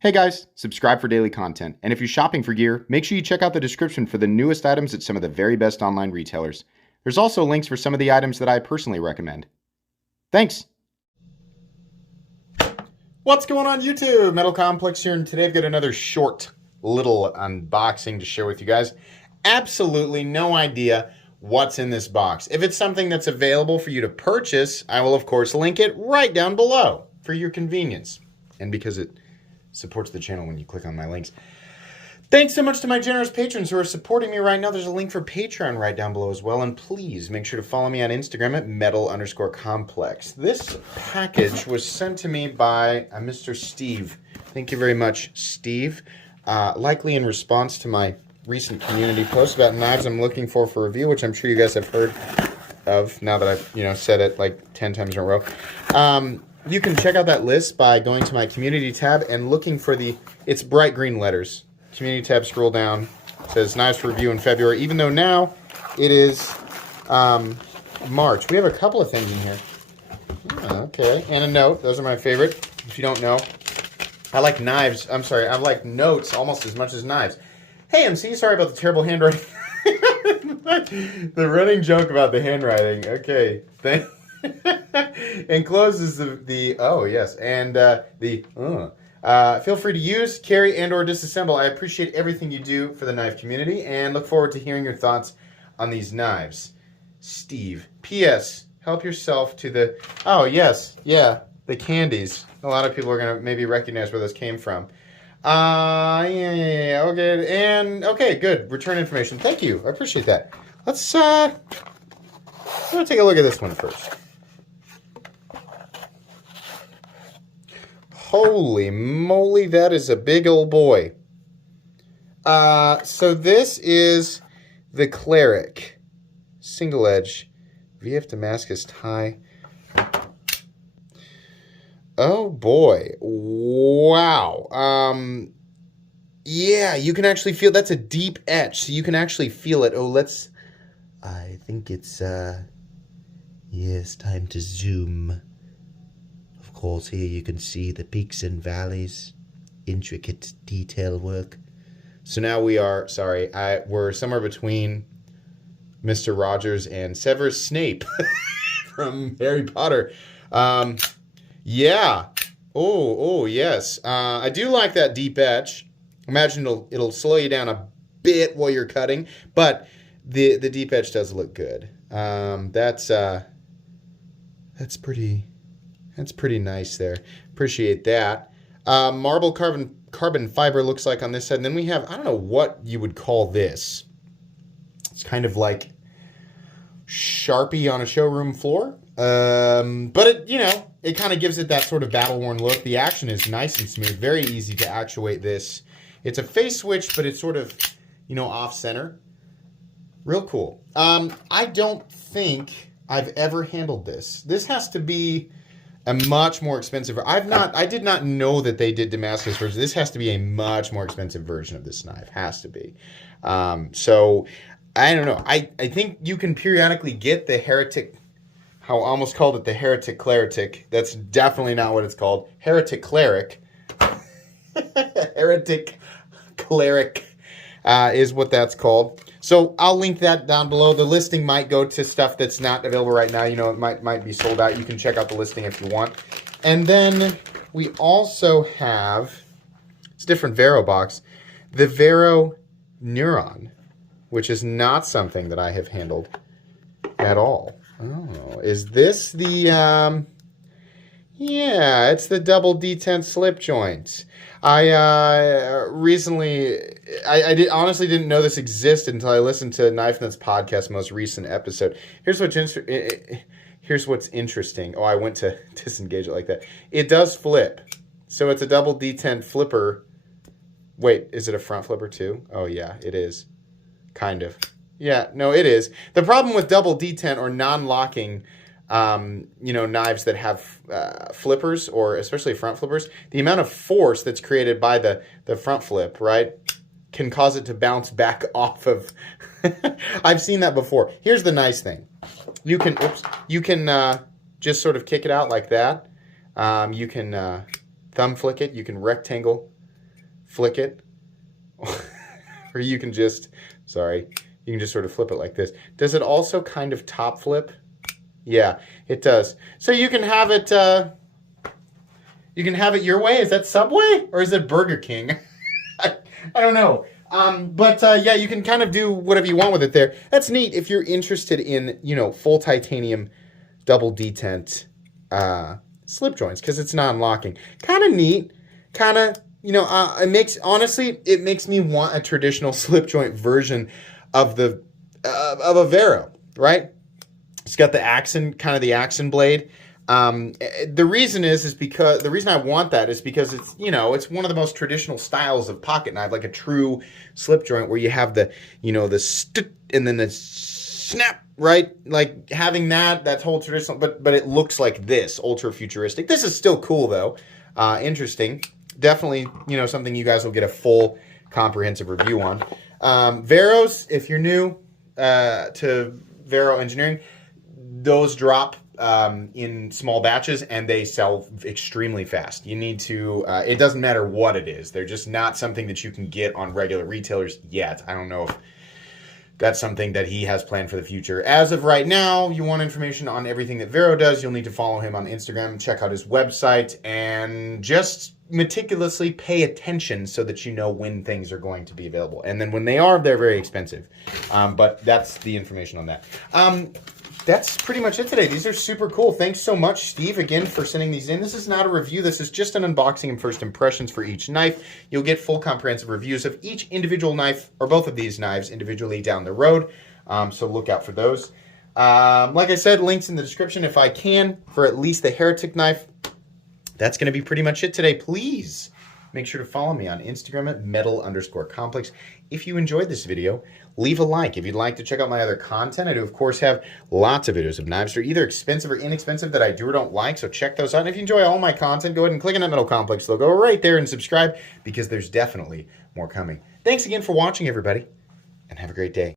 Hey guys, subscribe for daily content. And if you're shopping for gear, make sure you check out the description for the newest items at some of the very best online retailers. There's also links for some of the items that I personally recommend. Thanks! What's going on YouTube? Metal Complex here, and today I've got another short little unboxing to share with you guys. Absolutely no idea what's in this box. If it's something that's available for you to purchase, I will of course link it right down below for your convenience. And because it supports the channel when you click on my links. Thanks so much to my generous patrons who are supporting me right now. There's a link for Patreon right down below as well. And please make sure to follow me on Instagram at metal_complex. This package was sent to me by Mr. Steve. Thank you very much, Steve. Likely in response to my recent community post about knives I'm looking for review, which I'm sure you guys have heard of now that I've said it like 10 times in a row. You can check out that list by going to my community tab and looking for it's bright green letters. Community tab, scroll down, it says knives for review in February, even though now it is March. We have a couple of things in here. Okay, and a note. Those are my favorite. If you don't know, I like knives. I'm sorry, I like notes almost as much as knives. Hey, MC, sorry about the terrible handwriting. The running joke about the handwriting. Okay, thanks. Encloses oh yes, and feel free to use, carry, and or disassemble. I appreciate everything you do for the knife community and look forward to hearing your thoughts on these knives. Steve. P.S. Help yourself to the the candies. A lot of people are gonna maybe recognize where this came from. Okay, and okay, good. Return information. Thank you. I appreciate that. Let's take a look at this one first. Holy moly, that is a big old boy. So this is the Cleric. Single edge. VF Damascus tie. Oh boy. Wow. Yeah, you can actually feel, that's a deep etch, so you can actually feel it. I think it's, yes, time to zoom. Of course, here you can see the peaks and valleys, intricate detail work. So now we're somewhere between Mr. Rogers and Severus Snape from Harry Potter. Yeah. Oh, yes. I do like that deep etch. Imagine it'll slow you down a bit while you're cutting, but the deep etch does look good. That's pretty nice there. Appreciate that. Marble carbon fiber looks like on this side. And then we have, I don't know what you would call this. It's kind of like Sharpie on a showroom floor. But it kind of gives it that sort of battle-worn look. The action is nice and smooth. Very easy to actuate this. It's a face switch, but it's sort of, off-center. Real cool. I don't think I've ever handled this. This has to be a much more expensive. I did not know that they did Damascus version. This has to be a much more expensive version of this knife. Has to be. So I don't know. I think you can periodically get the Heretic. I almost called it the Heretic Cleric. That's definitely not what it's called. Heretic Cleric. Heretic Cleric is what that's called. So I'll link that down below. The listing might go to stuff that's not available right now. It might be sold out. You can check out the listing if you want. And then we also have, it's a different Vero box, the Vero Neuron, which is not something that I have handled at all. Oh, is this the, yeah, it's the double detent slip joint. I honestly didn't know this existed until I listened to Knife Nuts podcast most recent episode. Here's what's interesting. Oh, I went to disengage it like that. It does flip. So it's a double detent flipper. Wait, is it a front flipper too? Oh yeah, it is. Kind of. Yeah, no, it is. The problem with double detent or non-locking knives that have flippers, or especially front flippers, the amount of force that's created by the front flip, right, can cause it to bounce back off of. I've seen that before. Here's the nice thing. You can just sort of kick it out like that. You can thumb flick it. You can rectangle flick it. Or you can just, sorry, you can just sort of flip it like this. Does it also kind of top flip? Yeah, it does. So you can have it your way. Is that Subway or is it Burger King? I don't know. Yeah, you can kind of do whatever you want with it there. That's neat if you're interested in, full titanium double detent slip joints, because it's non-locking. Kind of neat. Kind of, it makes me want a traditional slip joint version of a Vero, right? It's got the Axon blade. The reason I want that is because it's, it's one of the most traditional styles of pocket knife, like a true slip joint where you have the, the and then the snap, right? Like having that's whole traditional, but it looks like this, ultra futuristic. This is still cool though. Interesting. Definitely, something you guys will get a full comprehensive review on. Veros, if you're new to Vero engineering, those drop in small batches and they sell extremely fast. You need to, it doesn't matter what it is. They're just not something that you can get on regular retailers yet. I don't know if that's something that he has planned for the future. As of right now, you want information on everything that Vero does, you'll need to follow him on Instagram, check out his website, and just meticulously pay attention so that you know when things are going to be available. And then when they are, they're very expensive. But that's the information on that. That's pretty much it today. These are super cool. Thanks so much, Steve, again, for sending these in. This is not a review. This is just an unboxing and first impressions for each knife. You'll get full comprehensive reviews of each individual knife, or both of these knives individually down the road. So look out for those. Like I said, links in the description if I can for at least the Heretic knife. That's going to be pretty much it today. Please make sure to follow me on Instagram at metal_complex. If you enjoyed this video, leave a like. If you'd like to check out my other content, I do, of course, have lots of videos of knives that are either expensive or inexpensive that I do or don't like, so check those out. And if you enjoy all my content, go ahead and click on that Metal Complex logo right there and subscribe, because there's definitely more coming. Thanks again for watching, everybody, and have a great day.